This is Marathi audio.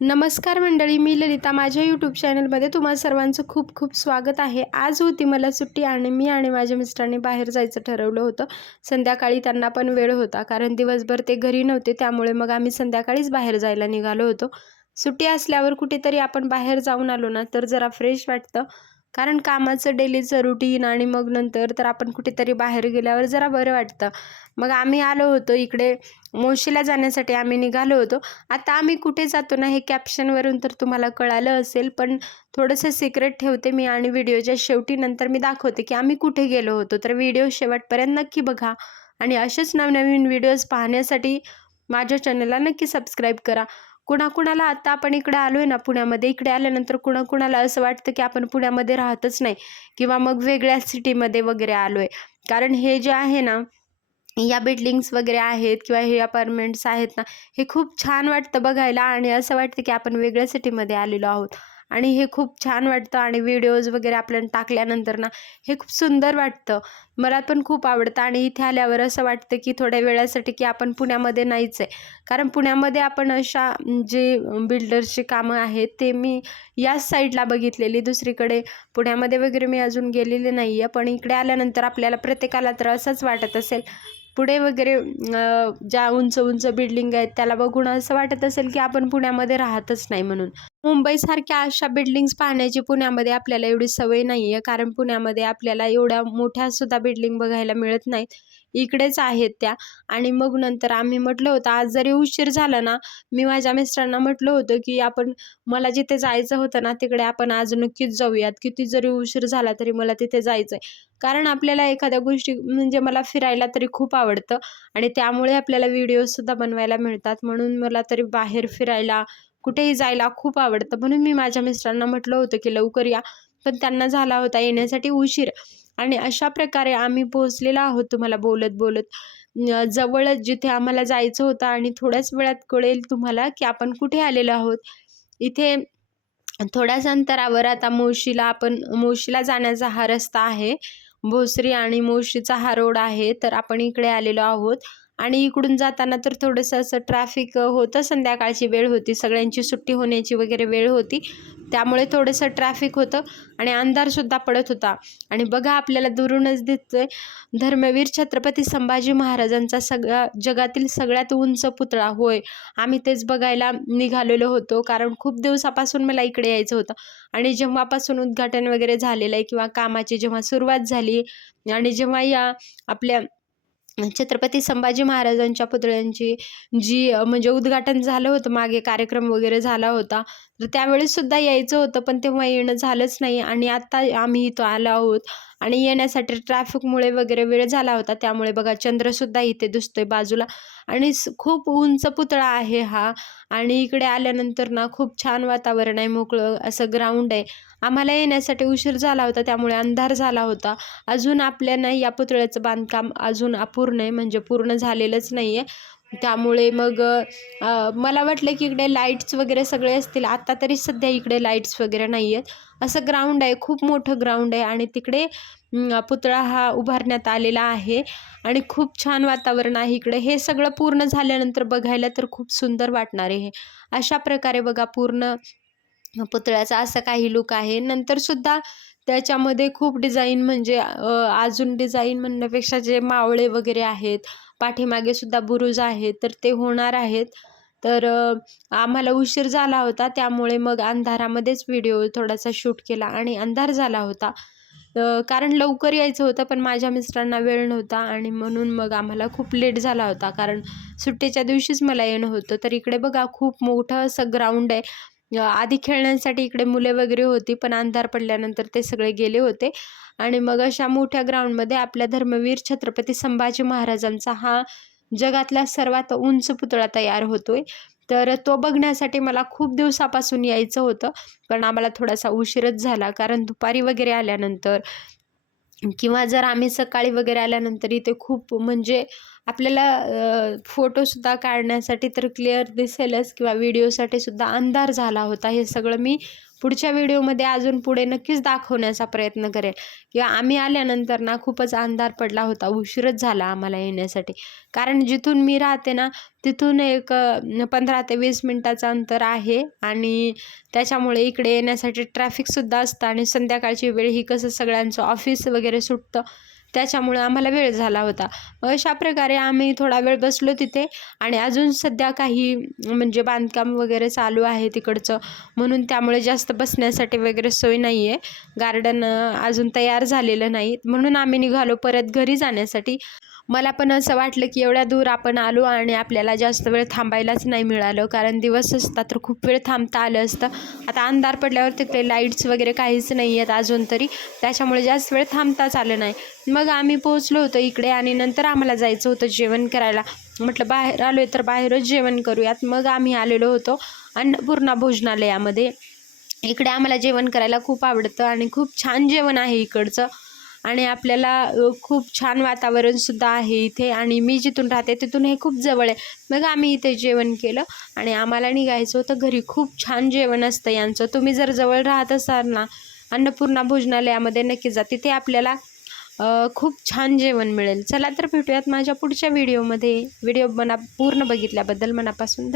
नमस्कार मंडळी, मी ललिता. माझ्या यूट्यूब चॅनलमध्ये तुम्हा सर्वांचं खूप खूप स्वागत आहे. आज होती मला सुट्टी आणि मी आणि माझ्या मिस्टरांनी बाहेर जायचं ठरवलं होतं. संध्याकाळी त्यांना पण वेळ होता, कारण दिवसभर ते घरी नव्हते, त्यामुळे मग आम्ही संध्याकाळीच बाहेर जायला निघालो होतो. सुट्टी असल्यावर कुठेतरी आपण बाहेर जाऊन आलो ना तर जरा फ्रेश वाटतं, कारण कामाचं डेलीचं रुटीन आणि मग नंतर तर आपण कुठेतरी बाहेर गेल्यावर जरा बरं वाटतं. मग आम्ही आलो होतो इकडे मोशीला जाण्यासाठी आम्ही निघालो होतो. आता आम्ही कुठे जातो ना हे कॅप्शनवरून तर तुम्हाला कळालं असेल, पण थोडंसं सिक्रेट ठेवते मी आणि व्हिडिओच्या शेवटी नंतर मी दाखवते की आम्ही कुठे गेलो होतो. तर व्हिडिओ शेवटपर्यंत नक्की बघा आणि असेच नवनवीन व्हिडिओज पाहण्यासाठी माझ्या चॅनलला नक्की सबस्क्राईब करा. कुणाकुणाला आता आपण इकडे आलोय ना पुण्यामध्ये, इकडे आल्यानंतर कुणाकुणाला असं वाटतं की आपण पुण्यामध्ये राहतच नाही किंवा मग वेगळ्या सिटीमध्ये वगैरे आलोय. कारण हे जे आहे ना, या बिल्डिंग्स वगैरे आहेत किंवा हे अपार्टमेंट्स आहेत ना, हे खूप छान वाटतं बघायला आणि असं वाटतं की आपण वेगळ्या सिटीमध्ये आलेलो आहोत. आणि हे खूप छान वाटतं आणि व्हिडिओज वगैरे आपल्याला टाकल्यानंतर ना हे खूप सुंदर वाटतं. मला पण खूप आवडतं आणि इथे आल्यावर असं वाटतं की थोड्या वेळासाठी की आपण पुण्यामध्ये नाहीच आहे. कारण पुण्यामध्ये आपण अशा जे बिल्डर्सची कामं आहेत ते मी याच साईडला बघितलेली, दुसरीकडे पुण्यामध्ये वगैरे मी अजून गेलेले नाही आहे. पण इकडे आल्यानंतर आपल्याला प्रत्येकाला तर असंच वाटत असेल, पुढे वगैरे ज्या उंच उंच बिल्डिंग आहेत त्याला बघून असं वाटत असेल की आपण पुण्यामध्ये राहतच नाही म्हणून. मुंबईसारख्या अशा बिल्डिंग्स पाहण्याची पुण्यामध्ये आपल्याला एवढी सवय नाही आहे, कारण पुण्यामध्ये आपल्याला एवढ्या मोठ्यासुद्धा बिल्डिंग बघायला मिळत नाहीत. इकडेच आहेत त्या. आणि मग नंतर आम्ही म्हटलं होतं, आज जरी उशीर झाला ना, मी माझ्या मिस्टरांना म्हटलं होतं की मला जिथे जायचं होतं ना तिकडे आपण आज नक्कीच जाऊयात. किती जरी उशीर झाला तरी मला तिथे जायचं आहे. कारण आपल्याला एखाद्या गोष्टी म्हणजे मला फिरायला तरी खूप आवडतं आणि त्यामुळे आपल्याला व्हिडिओजसुद्धा बनवायला मिळतात. म्हणून मला तरी बाहेर फिरायला, कुठेही जायला खूप आवडतं. म्हणून मी माझ्या मिस्टरांना म्हटलं होतं की लवकर या, पण त्यांना झाला होता येण्यासाठी उशीर. आणि अशा प्रकारे आम्ही पोहोचलेलो आहोत तुम्हाला बोलत बोलत जवळच जिथे आम्हाला जायचं होतं. आणि थोड्याच वेळात कळेल तुम्हाला की आपण कुठे आलेलो आहोत. इथे थोड्याच अंतरावर आता मोशीला जाण्याचा हा रस्ता आहे. भोसरी आणि मोशीचा हा रोड आहे. तर आपण इकडे आलेलो आहोत आणि इकडून जाताना तर थोडंसं असं ट्रॅफिक होतं. संध्याकाळची वेळ होती, सगळ्यांची सुट्टी होण्याची वगैरे वेळ होती, त्यामुळे थोडंसं ट्रॅफिक होतं आणि अंधारसुद्धा पडत होता. आणि बघा आपल्याला दुरूनच दिसतोय धर्मवीर छत्रपती संभाजी महाराजांचा जगातील सगळ्यात उंच पुतळा. होय, आम्ही तेच बघायला निघालेलो होतो, कारण खूप दिवसापासून मला इकडे यायचं होतं. आणि जेव्हापासून उद्घाटन वगैरे झालेलं आहे किंवा कामाची जेव्हा सुरुवात झाली आणि जेव्हा या आपल्या छत्रपती संभाजी महाराजांच्या पुतळ्यांची म्हणजे उद्घाटन झालं होतं, मागे कार्यक्रम वगैरे झाला होता, तर त्यावेळेस सुद्धा यायचं होतं, पण तेव्हा येणं झालंच नाही. आणि आता आम्ही इथं आलो आहोत आणि येण्यासाठी ट्रॅफिकमुळे वगैरे वेळ झाला होता. त्यामुळे बघा चंद्रसुद्धा इथे दिसतोय बाजूला आणि खूप उंच पुतळा आहे हा. आणि इकडे आल्यानंतर ना खूप छान वातावरण आहे, मोकळं असं ग्राउंड आहे. आम्हाला येण्यासाठी उशीर झाला होता, त्यामुळे अंधार झाला होता. अजून आपल्याला या पुतळ्याचं बांधकाम अजून अपूर्ण आहे, म्हणजे पूर्ण झालेलंच नाही आहे. त्यामुळे मग मला वाटलं की इकडे लाईट्स वगैरे सगळे असतील. आता तरी सध्या इकडे लाईट्स वगैरे नाही आहेत. असं ग्राउंड आहे, खूप मोठं ग्राउंड आहे आणि तिकडे पुतळा हा उभारण्यात आलेला आहे आणि खूप छान वातावरण आहे इकडे. हे सगळं पूर्ण झाल्यानंतर बघायला तर खूप सुंदर वाटणार आहे. अशा प्रकारे बघा पूर्ण पुतळ्याचा असा काही लूक आहे. नंतरसुद्धा त्याच्यामध्ये खूप डिझाईन, म्हणजे अजून डिझाईन म्हणण्यापेक्षा जे मावळे वगैरे आहेत, पाठीमागे सुद्धा बुरुज आहेत, तर ते होणार आहेत. तर आम्हाला उशीर झाला होता, त्यामुळे मग अंधारामध्येच व्हिडिओ थोडासा शूट केला आणि अंधार झाला होता. कारण लवकर यायचं होतं, पण माझ्या मिस्टरांना वेळ नव्हता आणि म्हणून मग आम्हाला खूप लेट झाला होता, कारण सुट्टीच्या दिवशीच मला येणं होतं. तर इकडे बघा खूप मोठं असं ग्राउंड आहे. आधी खेळण्यासाठी इकडे मुले वगैरे होती, पण अंधार पडल्यानंतर ते सगळे गेले होते. आणि मग अशा मोठ्या ग्राउंडमध्ये आपल्या धर्मवीर छत्रपती संभाजी महाराजांचा हा जगातला सर्वात उंच पुतळा तयार होतोय. तर तो बघण्यासाठी मला खूप दिवसापासून यायचं होतं, पण आम्हाला थोडासा उशीरच झाला, कारण दुपारी वगैरे आल्यानंतर किंवा जर आम्ही सकाळी वगैरे आल्यानंतर इथे खूप म्हणजे आपल्याला फोटोसुद्धा काढण्यासाठी तर क्लिअर दिसेलच किंवा व्हिडिओसाठी सुद्धा अंधार झाला होता. हे सगळं मी पुढच्या व्हिडिओमध्ये अजून पुढे नक्कीच दाखवण्याचा प्रयत्न करेल. किंवा आम्ही आल्यानंतर ना खूपच अंधार पडला होता, उशीरच झाला आम्हाला येण्यासाठी. कारण जिथून मी राहते ना तिथून एक 15 ते 20 मिनटाचं अंतर आहे आणि त्याच्यामुळे इकडे येण्यासाठी ट्रॅफिकसुद्धा असतं आणि संध्याकाळची वेळ ही कसं सगळ्यांचं ऑफिस वगैरे सुटतं, त्याच्यामुळे आम्हाला वेळ झाला होता. अशा प्रकारे आम्ही थोडा वेळ बसलो तिथे आणि अजून सध्या काही म्हणजे बांधकाम वगैरे चालू आहे तिकडचं, म्हणून त्यामुळे जास्त बसण्यासाठी वगैरे सोय नाही आहे. गार्डन अजून तयार झालेलं नाही, म्हणून आम्ही निघालो परत घरी जाण्यासाठी. मला पण असं वाटलं की एवढ्या दूर आपण आलो आणि आपल्याला जास्त वेळ थांबायलाच नाही मिळालं, कारण दिवस असता तर खूप वेळ थांबता आलं असतं. आता अंधार पडल्यावर तिकडे लाईट्स वगैरे काहीच नाही आहेत अजून तरी, त्याच्यामुळे जास्त वेळ थांबताच आलं नाही. मग आम्ही पोहोचलो होतो इकडे आणि नंतर आम्हाला जायचं होतं जेवण करायला. म्हटलं बाहेर आलो आहे तर बाहेरच जेवण करूयात. मग आम्ही आलेलो होतो अन्नपूर्णा भोजनालयामध्ये. इकडे आम्हाला जेवण करायला खूप आवडतं आणि खूप छान जेवण आहे इकडचं आणि आपल्याला खूप छान वातावरणसुद्धा आहे इथे आणि मी जिथून राहते तिथून हे खूप जवळ आहे. मग आम्ही इथे जेवण केलं आणि आम्हाला निघायचं होतं घरी. खूप छान जेवण असतं यांचं. तुम्ही जर जवळ राहत असाल ना अन्नपूर्णा भोजनालयामध्ये नक्की जा, तिथे आपल्याला खूप छान जेवण मिळेल. चला तर भेटूयात माझ्या पुढच्या व्हिडिओमध्ये. व्हिडिओ पूर्ण बघितल्याबद्दल मनापासून